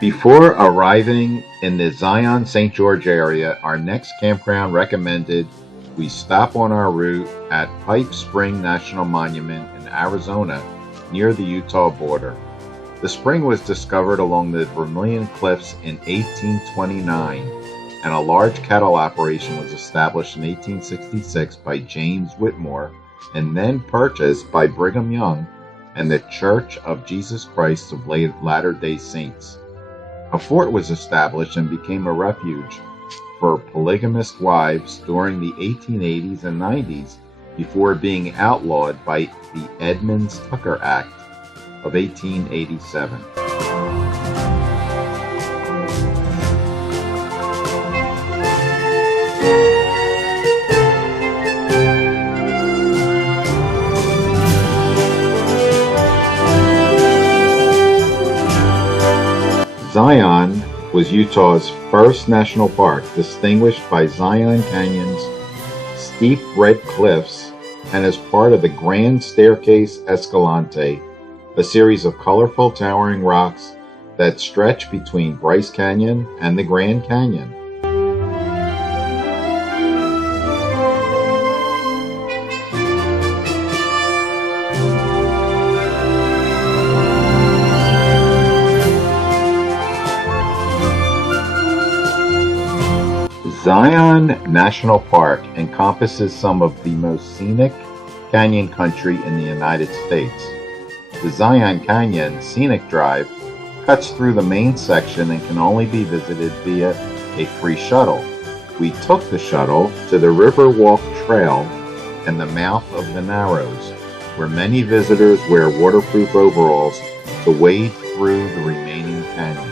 Before arriving in the Zion St. George area, our next campground recommended we stop on our route at Pipe Spring National Monument in Arizona near the Utah border. The spring was discovered along the Vermillion Cliffs in 1829, and a large cattle operation was established in 1866 by James Whitmore and then purchased by Brigham Young and the Church of Jesus Christ of Latter-day Saints. A fort was established and became a refuge for polygamist wives during the 1880s and 90s before being outlawed by the Edmunds-Tucker Act of 1887. Zion was Utah's first national park, distinguished by Zion Canyon's steep red cliffs, and is part of the Grand Staircase Escalante, a series of colorful towering rocks that stretch between Bryce Canyon and the Grand Canyon. Zion National Park encompasses some of the most scenic canyon country in the United States. The Zion Canyon Scenic Drive cuts through the main section and can only be visited via a free shuttle. We took the shuttle to the Riverwalk Trail and the mouth of the Narrows, where many visitors wear waterproof overalls to wade through the remaining canyon.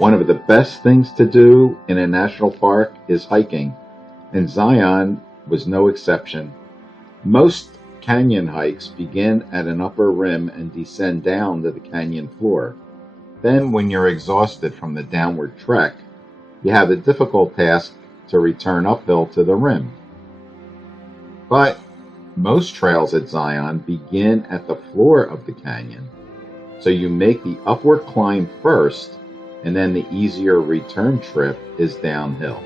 One of the best things to do in a national park is hiking, and Zion was no exception. Most canyon hikes begin at an upper rim and descend down to the canyon floor. Then, when you're exhausted from the downward trek, you have the difficult task to return uphill to the rim. But most trails at Zion begin at the floor of the canyon, so you make the upward climb first, and then the easier return trip is downhill.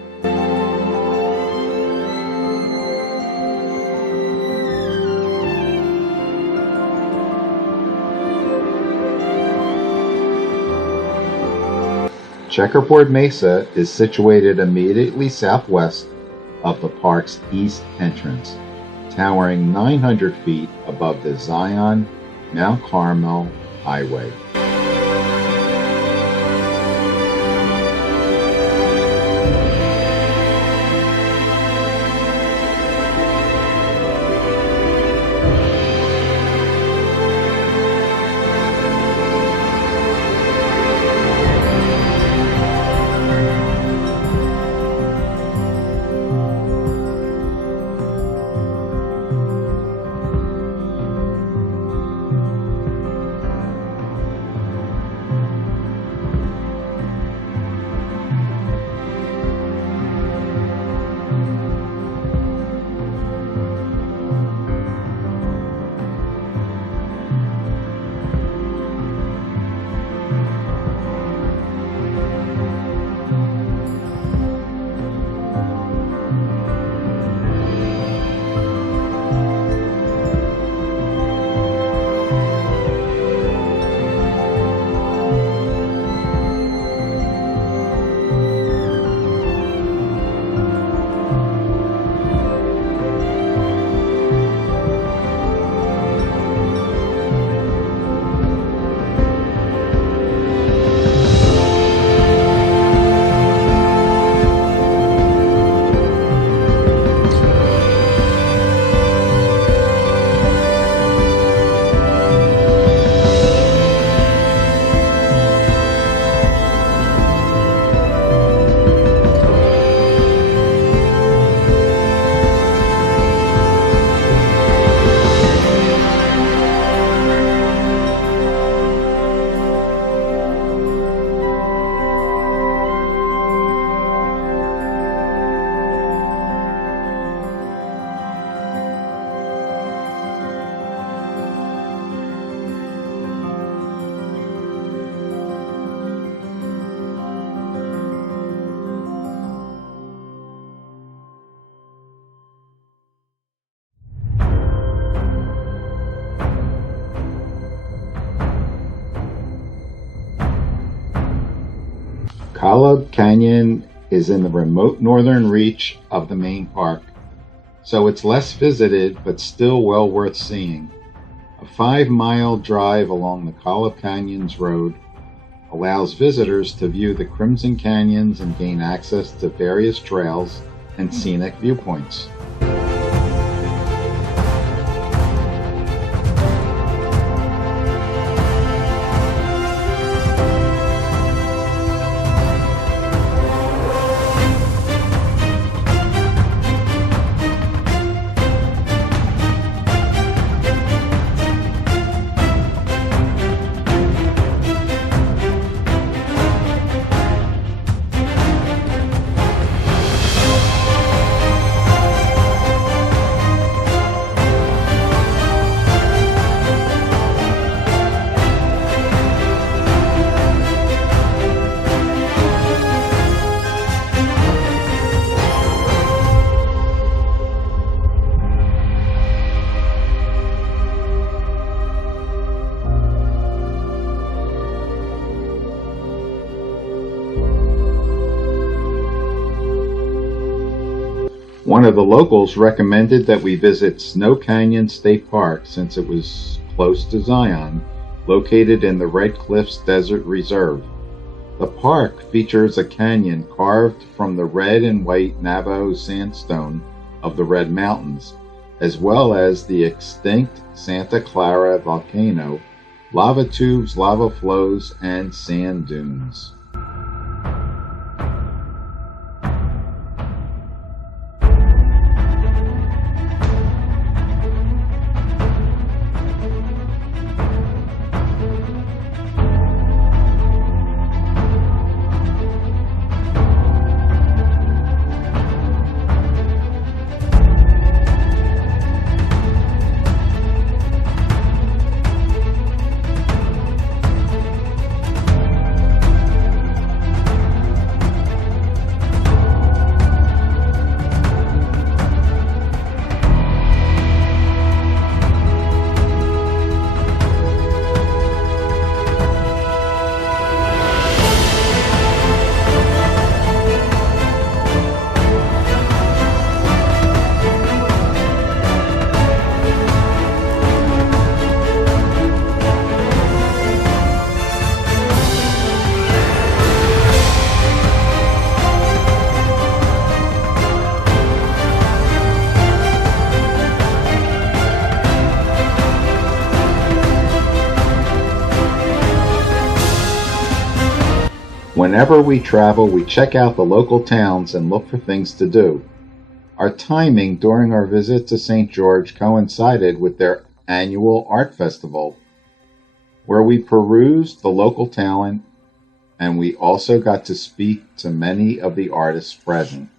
Checkerboard Mesa is situated immediately southwest of the park's east entrance, towering 900 feet above the Zion-Mount Carmel Highway. Collab Canyon is in the remote northern reach of the main park, so it's less visited but still well worth seeing. A 5-mile drive along the Collab Canyons Road allows visitors to view the Crimson Canyons and gain access to various trails and scenic viewpoints. One of the locals recommended that we visit Snow Canyon State Park since it was close to Zion, located in the Red Cliffs Desert Reserve. The park features a canyon carved from the red and white Navajo sandstone of the Red Mountains, as well as the extinct Santa Clara volcano, lava tubes, lava flows, and sand dunes. Whenever we travel, we check out the local towns and look for things to do. Our timing during our visit to St. George coincided with their annual art festival, where we perused the local talent, and we also got to speak to many of the artists present.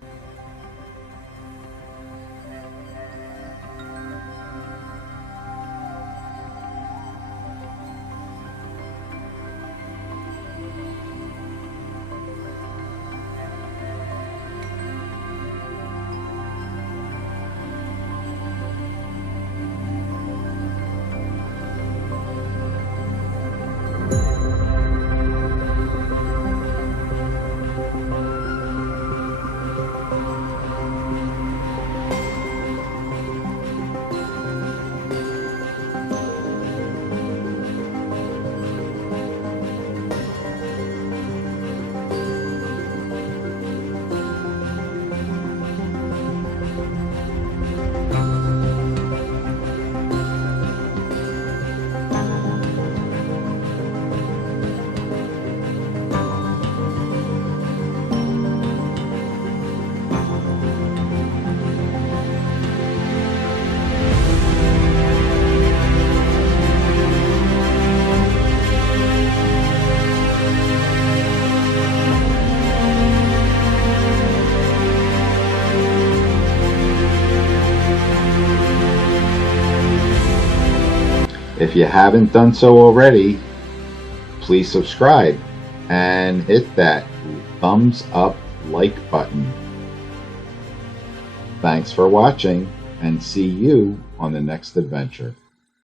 If you haven't done so already, please subscribe and hit that thumbs up like button. Thanks for watching, and see you on the next adventure.